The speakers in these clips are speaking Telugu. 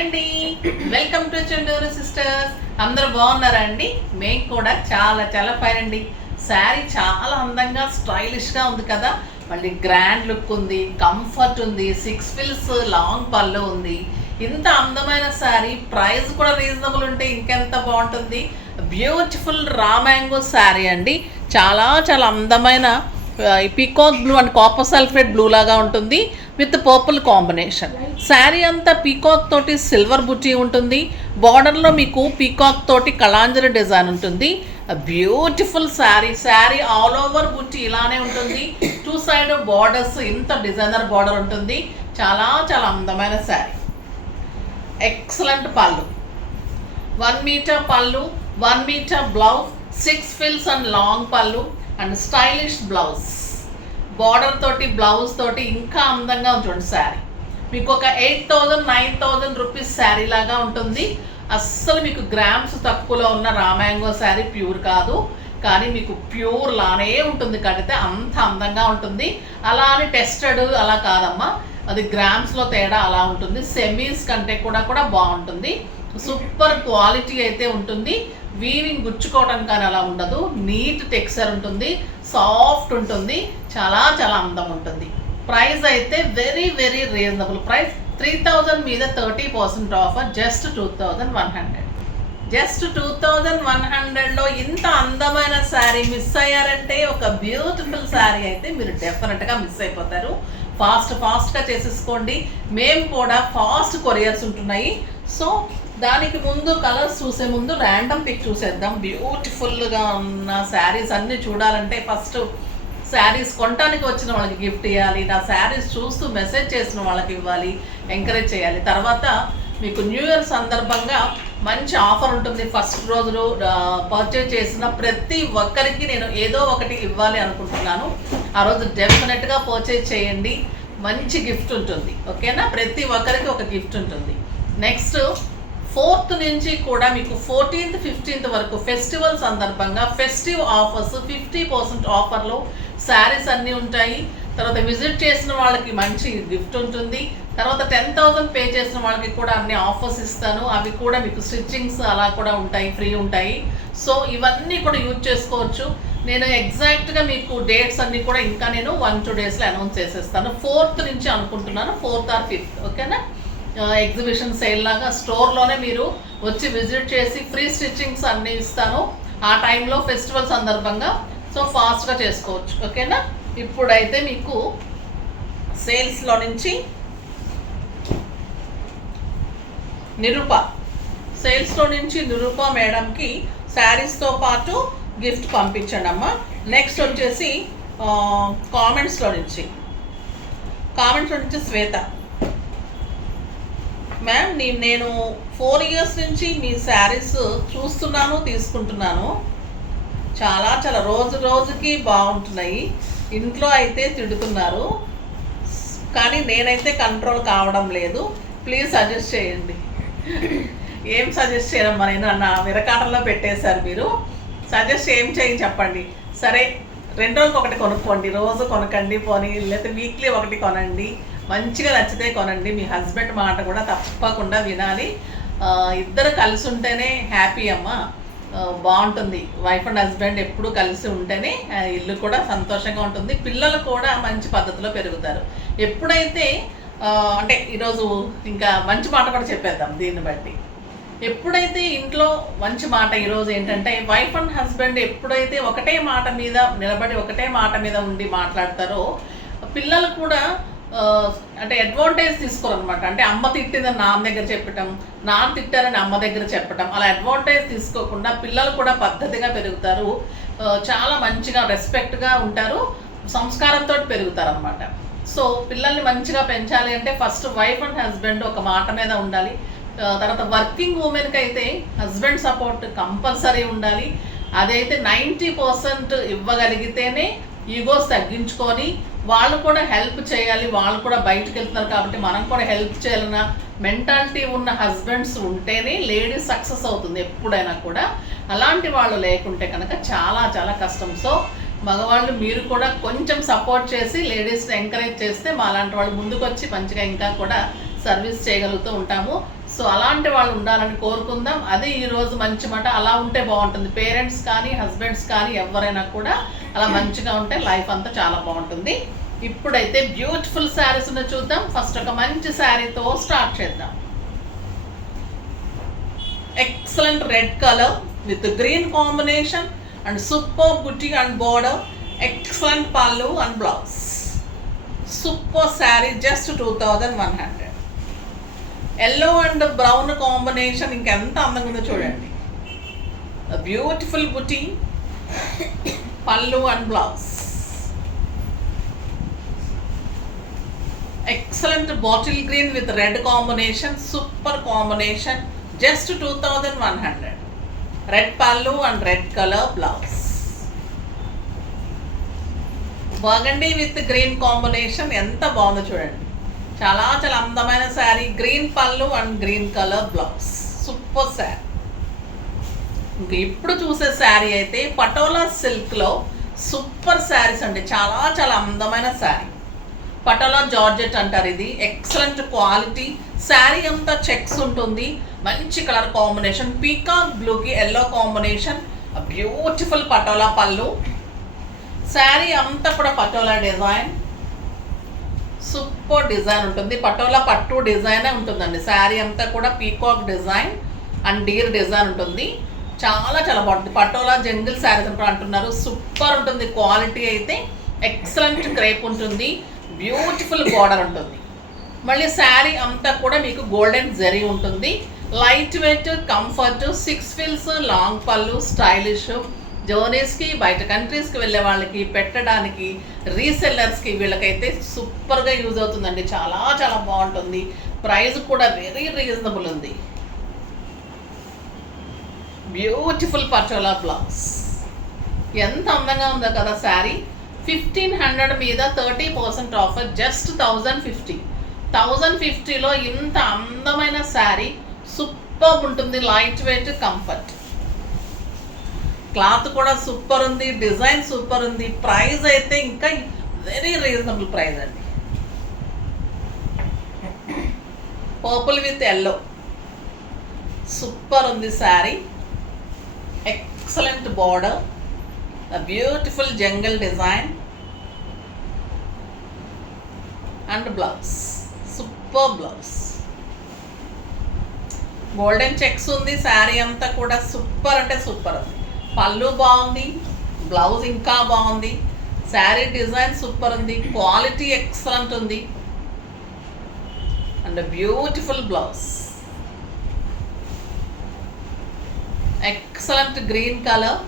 అండి, వెల్కమ్ టు చెండూరు సిస్టర్స్. అందరూ బాగున్నారా అండి? మేము కూడా చాలా చాలా ఫైన్ అండి. శారీ చాలా అందంగా స్టైలిష్గా ఉంది కదా. మళ్ళీ గ్రాండ్ లుక్ ఉంది, కంఫర్ట్ ఉంది, 6 ఫిల్స్ లాంగ్ పళ్ళు ఉంది. ఇంత అందమైన శారీ ప్రైస్ కూడా రీజనబుల్ ఉంటే ఇంకెంత బాగుంటుంది. బ్యూటిఫుల్ రా మ్యాంగో శారీ అండి. చాలా చాలా అందమైన peacock blue and copper sulphate blue లాగా ఉంటుంది విత్ పర్పుల్ కాంబినేషన్. శారీ అంతా పీకాక్ తోటి సిల్వర్ బుట్టి ఉంటుంది. బార్డర్లో మీకు పీకాక్ తోటి కళాంజలి డిజైన్ ఉంటుంది. బ్యూటిఫుల్ శారీ ఆల్ ఓవర్ బుట్టి ఇలానే ఉంటుంది. 2 సైడ్ బార్డర్స్ ఇంత డిజైనర్ బార్డర్ ఉంటుంది. చాలా చాలా అందమైన శారీ. ఎక్సలెంట్ పళ్ళు, 1 మీటర్ పళ్ళు, 1 మీటర్ బ్లౌజ్, 6 ఫిల్స్ అండ్ లాంగ్ పళ్ళు అండ్ స్టైలిష్ బ్లౌజ్. బార్డర్ తోటి బ్లౌజ్ తోటి ఇంకా అందంగా ఉంటుంది శారీ. మీకు ఒక 8,000-9,000 రూపీస్ శారీ లాగా ఉంటుంది. అస్సలు మీకు గ్రామ్స్ తక్కువలో ఉన్న రా మ్యాంగో శారీ ప్యూర్ కాదు, కానీ మీకు ప్యూర్ లానే ఉంటుంది. కడితే అంత అందంగా ఉంటుంది. అలా అని టెస్టెడ్ అలా కాదమ్మా, అది గ్రామ్స్లో తేడా అలా ఉంటుంది. సెమీస్ కంటే కూడా బాగుంటుంది. సూపర్ క్వాలిటీ అయితే ఉంటుంది. వీవింగ్ గుచ్చుకోవడం కానీ అలా ఉండదు. నీట్ టెక్స్చర్ ఉంటుంది, సాఫ్ట్ ఉంటుంది, చాలా చాలా అందం ఉంటుంది. ప్రైస్ అయితే వెరీ వెరీ రీజనబుల్ ప్రైస్. 3,000 మీద 30% ఆఫర్, జస్ట్ 2,100. జస్ట్ 2,100లో ఇంత అందమైన శారీ మిస్ అయ్యారంటే ఒక బ్యూటిఫుల్ శారీ అయితే మీరు డెఫినెట్గా మిస్ అయిపోతారు. ఫాస్ట్గా చేసేసుకోండి. మేము కూడా ఫాస్ట్ కొరియర్స్ ఉంటున్నాయి. సో దానికి ముందు కలర్స్ చూసే ముందు ర్యాండమ్ పిక్ చూసేద్దాం. బ్యూటిఫుల్గా ఉన్న శారీస్ అన్నీ చూడాలంటే ఫస్ట్ శారీస్ కొనడానికి వచ్చిన వాళ్ళకి గిఫ్ట్ ఇవ్వాలి, నా శారీస్ చూస్తూ మెసేజ్ చేసిన వాళ్ళకి ఇవ్వాలి, ఎంకరేజ్ చేయాలి. తర్వాత మీకు న్యూ ఇయర్ సందర్భంగా మంచి ఆఫర్ ఉంటుంది. ఫస్ట్ రోజులు పర్చేజ్ చేసిన ప్రతి ఒక్కరికి నేను ఏదో ఒకటి ఇవ్వాలి అనుకుంటున్నాను. ఆ రోజు డెఫినెట్గా పర్చేజ్ చేయండి, మంచి గిఫ్ట్ ఉంటుంది. ఓకేనా? ప్రతి ఒక్కరికి ఒక గిఫ్ట్ ఉంటుంది. నెక్స్ట్ 4th నుంచి కూడా మీకు 14th 15th వరకు ఫెస్టివల్ సందర్భంగా ఫెస్టివ్ ఆఫర్స్ 50% ఆఫర్లో శారీస్ అన్నీ ఉంటాయి. తర్వాత విజిట్ చేసిన వాళ్ళకి మంచి గిఫ్ట్ ఉంటుంది. తర్వాత 10,000 పే చేసిన వాళ్ళకి కూడా అన్ని ఆఫర్స్ ఇస్తాను. అవి కూడా మీకు స్టిచ్చింగ్స్ అలా కూడా ఉంటాయి, ఫ్రీ ఉంటాయి. సో ఇవన్నీ కూడా యూజ్ చేసుకోవచ్చు. నేను ఎగ్జాక్ట్గా మీకు డేట్స్ అన్నీ కూడా ఇంకా నేను 1-2 డేస్లో అనౌన్స్ చేసేస్తాను. 4th నుంచి అనుకుంటున్నాను, 4th or 5th. ఓకేనా? ఎగ్జిబిషన్ సేల్ లాగా స్టోర్లోనే మీరు వచ్చి విజిట్ చేసి ఫ్రీ స్టిచ్చింగ్స్ అన్నీ ఇస్తాను ఆ టైంలో ఫెస్టివల్ సందర్భంగా. సో ఫాస్ట్గా చేసుకోవచ్చు. ఓకేనా? ఇప్పుడైతే మీకు సేల్స్లో నుంచి సేల్స్లో నుంచి నిరూప మేడంకి శారీస్తో పాటు గిఫ్ట్ పంపించండి అమ్మా. నెక్స్ట్ వచ్చేసి కామెంట్స్లో నుంచి శ్వేత మ్యామ్, నేను 4 ఇయర్స్ నుంచి మీ శారీస్ చూస్తున్నాను, తీసుకుంటున్నాను. చాలా చాలా రోజుకి బాగుంటున్నాయి. ఇంట్లో అయితే తిడుతున్నారు, కానీ నేనైతే కంట్రోల్ కావడం లేదు. ప్లీజ్ సజెస్ట్ చేయండి. ఏం సజెస్ట్ చేయరమ్మా, నేను నా విరకాటంలో పెట్టేశారు మీరు. సజెస్ట్ ఏం చేయని చెప్పండి. సరే, 2 రోజులకు ఒకటి కొనుక్కోండి, రోజు కొనకండి, పోనీ లేకపోతే వీక్లీ ఒకటి కొనండి. మంచిగా నచ్చితే కొనండి. మీ హస్బెండ్ మాట కూడా తప్పకుండా వినాలి. ఇద్దరు కలిసి ఉంటేనే హ్యాపీ అమ్మ, బాగుంటుంది. వైఫ్ అండ్ హస్బెండ్ ఎప్పుడూ కలిసి ఉంటేనే ఇల్లు కూడా సంతోషంగా ఉంటుంది. పిల్లలు కూడా మంచి పద్ధతిలో పెరుగుతారు. ఎప్పుడైతే అంటే ఈరోజు ఇంకా మంచి మాట కూడా చెప్పేద్దాం దీన్ని బట్టి. ఎప్పుడైతే ఇంట్లో మంచి మాట, ఈరోజు ఏంటంటే వైఫ్ అండ్ హస్బెండ్ ఎప్పుడైతే ఒకటే మాట మీద నిలబడి ఒకటే మాట మీద ఉండి మాట్లాడతారో పిల్లలు కూడా అంటే అడ్వాంటేజ్ తీసుకోరనమాట. అంటే అమ్మ తిట్టిందని నాన్న దగ్గర చెప్పటం, నాన్న తిట్టారని అమ్మ దగ్గర చెప్పటం, అలా అడ్వాంటేజ్ తీసుకోకుండా పిల్లలు కూడా పద్ధతిగా పెరుగుతారు. చాలా మంచిగా రెస్పెక్ట్గా ఉంటారు, సంస్కారంతో పెరుగుతారు అనమాట. సో పిల్లల్ని మంచిగా పెంచాలి అంటే ఫస్ట్ వైఫ్ అండ్ హస్బెండ్ ఒక మాట మీద ఉండాలి. తర్వాత వర్కింగ్ ఉమెన్కి అయితే హస్బెండ్ సపోర్ట్ కంపల్సరీ ఉండాలి. అదైతే 90% ఇవ్వగలిగితేనే ఈగోస్ తగ్గించుకొని వాళ్ళు కూడా హెల్ప్ చేయాలి. వాళ్ళు కూడా బయటకు వెళ్తున్నారు కాబట్టి మనం కూడా హెల్ప్ చేయాలన్న మెంటాలిటీ ఉన్న హస్బెండ్స్ ఉంటేనే లేడీస్ సక్సెస్ అవుతుంది ఎప్పుడైనా కూడా. అలాంటి వాళ్ళు లేకుంటే కనుక చాలా చాలా కష్టం. సో మగవాళ్ళు మీరు కూడా కొంచెం సపోర్ట్ చేసి లేడీస్ని ఎంకరేజ్ చేస్తే మా లాంటి వాళ్ళు ముందుకు వచ్చి మంచిగా ఇంకా కూడా సర్వీస్ చేయగలుగుతూ ఉంటాము. సో అలాంటి వాళ్ళు ఉండాలని కోరుకుందాం. అది ఈరోజు మంచి మాట. అలా ఉంటే బాగుంటుంది. పేరెంట్స్ కానీ హస్బెండ్స్ కానీ ఎవరైనా కూడా అలా మంచిగా ఉంటే లైఫ్ అంతా చాలా బాగుంటుంది. ఇప్పుడైతే బ్యూటిఫుల్ శారీస్ ఉన్న చూద్దాం. ఫస్ట్ ఒక మంచి శారీతో స్టార్ట్ చేద్దాం. Excellent red colour with green combination and super buti and border. Excellent pallu and blouse. Super sari just 2100. Yellow and brown combination ఇంకెంత అందంగా ఉందో చూడండి. Beautiful buti, pallu and blouse. Excellent bottle green with red combination. Super combination just 2100. Red pallu and red colour blouse. Burgundy with green combination ఎంత బాగుందో చూడండి. చాలా చాలా అందమైన sari. Green pallu and green colour blouse. Super sari. ఇంకా ఇప్పుడు చూసే శారీ అయితే పటోలా సిల్క్లో సూపర్ శారీస్ అండి. చాలా చాలా అందమైన శారీ. పటోలా జార్జెట్ అంటారు ఇది. Excellent quality. శారీ అంతా చెక్స్ ఉంటుంది. మంచి కలర్ కాంబినేషన్. పీకాక్ బ్లూకి ఎల్లో కాంబినేషన్. బ్యూటిఫుల్ పటోలా పళ్ళు. శారీ అంతా కూడా పటోలా డిజైన్. సూపర్ డిజైన్ ఉంటుంది. పటోలా పట్టు డిజైనే ఉంటుందండి. శారీ అంతా కూడా peacock design and Deere design ఉంటుంది. చాలా చాలా బాగుంటుంది. పటోలా జంగిల్ శారీస్ అని కూడా అంటున్నారు. సూపర్ ఉంటుంది. క్వాలిటీ అయితే ఎక్సలెంట్ క్రేప్ ఉంటుంది. బ్యూటిఫుల్ బార్డర్ ఉంటుంది. మళ్ళీ శారీ అంతా కూడా మీకు గోల్డెన్ జరీ ఉంటుంది. లైట్ వెయిట్, కంఫర్ట్, 6 ఫిల్స్, లాంగ్ పళ్ళు, స్టైలిష్. జర్నీస్కి, బయట కంట్రీస్కి వెళ్ళే వాళ్ళకి, పెట్టడానికి, రీసెల్లర్స్కి వీళ్ళకైతే సూపర్గా యూజ్ అవుతుందండి. చాలా చాలా బాగుంటుంది. ప్రైస్ కూడా వెరీ రీజనబుల్ ఉంది. Beautiful patola blouse. ఎంత అందంగా ఉందో కదా శారీ. 1500 మీద 30% ఆఫర్. జస్ట్ 1050. 1050లో ఇంత అందమైన శారీ సూపర్ ఉంటుంది. Light weight, comfort. క్లాత్ కూడా సూపర్ ఉంది. డిజైన్ సూపర్ ఉంది. ప్రైస్ అయితే ఇంకా వెరీ రీజనబుల్ ప్రైస్ అండి. Purple with yellow. సూపర్ ఉంది sari. Excellent border. Beautiful jungle design and blouse. Super blouse. Golden checks ఉంది. శారీ అంతా కూడా సూపర్ అంటే సూపర్ ఉంది. పళ్ళు బాగుంది. బ్లౌజ్ ఇంకా బాగుంది. శారీ డిజైన్ సూపర్ ఉంది. క్వాలిటీ ఎక్సలెంట్ ఉంది. And beautiful blouse. Excellent green colour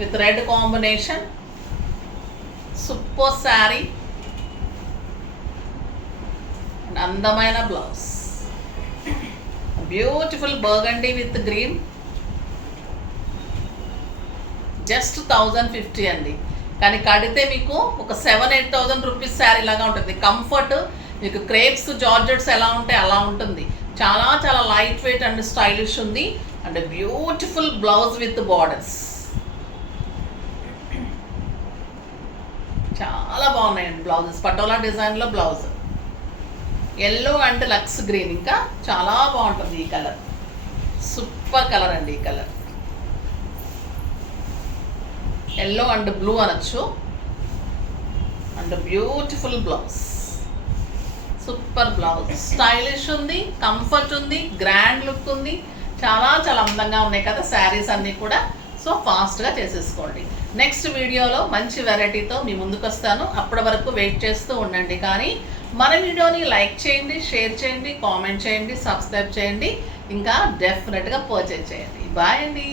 with red combination. Super sari and అందమైన blouse. Beautiful burgundy with green. Just 1050 అండి. కానీ కడితే మీకు ఒక 7,000-8,000 రూపీస్ శారీ లాగా ఉంటుంది. కంఫర్ట్ మీకు క్రేప్స్, జార్జెట్స్ ఎలా ఉంటాయి అలా ఉంటుంది. చాలా చాలా లైట్ వెయిట్ అండ్ స్టైలిష్ ఉంది. And beautiful blouse with borders. చాలా బాగున్నాయండి బ్లౌజెస్. పటోలా డిజైన్లో బ్లౌజ్. ఎల్లో అండ్ లక్స్ గ్రీన్ ఇంకా చాలా బాగుంటుంది ఈ కలర్. సూపర్ కలర్ అండి ఈ కలర్. ఎల్లో అండ్ బ్లూ అనొచ్చు. And beautiful blouse. Super blouse. Stylish ఉంది. కంఫర్ట్ ఉంది. గ్రాండ్ లుక్ ఉంది. చాలా చాలా అందంగా ఉన్నాయి కదా శారీస్ అన్నీ కూడా. సో ఫాస్ట్గా చేసేసుకోండి. నెక్స్ట్ వీడియోలో మంచి వెరైటీతో మీ ముందుకు వస్తాను. అప్పటి వరకు వెయిట్ చేస్తూ ఉండండి. కానీ మన వీడియోని లైక్ చేయండి, షేర్ చేయండి, కామెంట్ చేయండి, సబ్స్క్రైబ్ చేయండి. ఇంకా డెఫినెట్గా పర్చేజ్ చేయండి. బాయ్ అండి.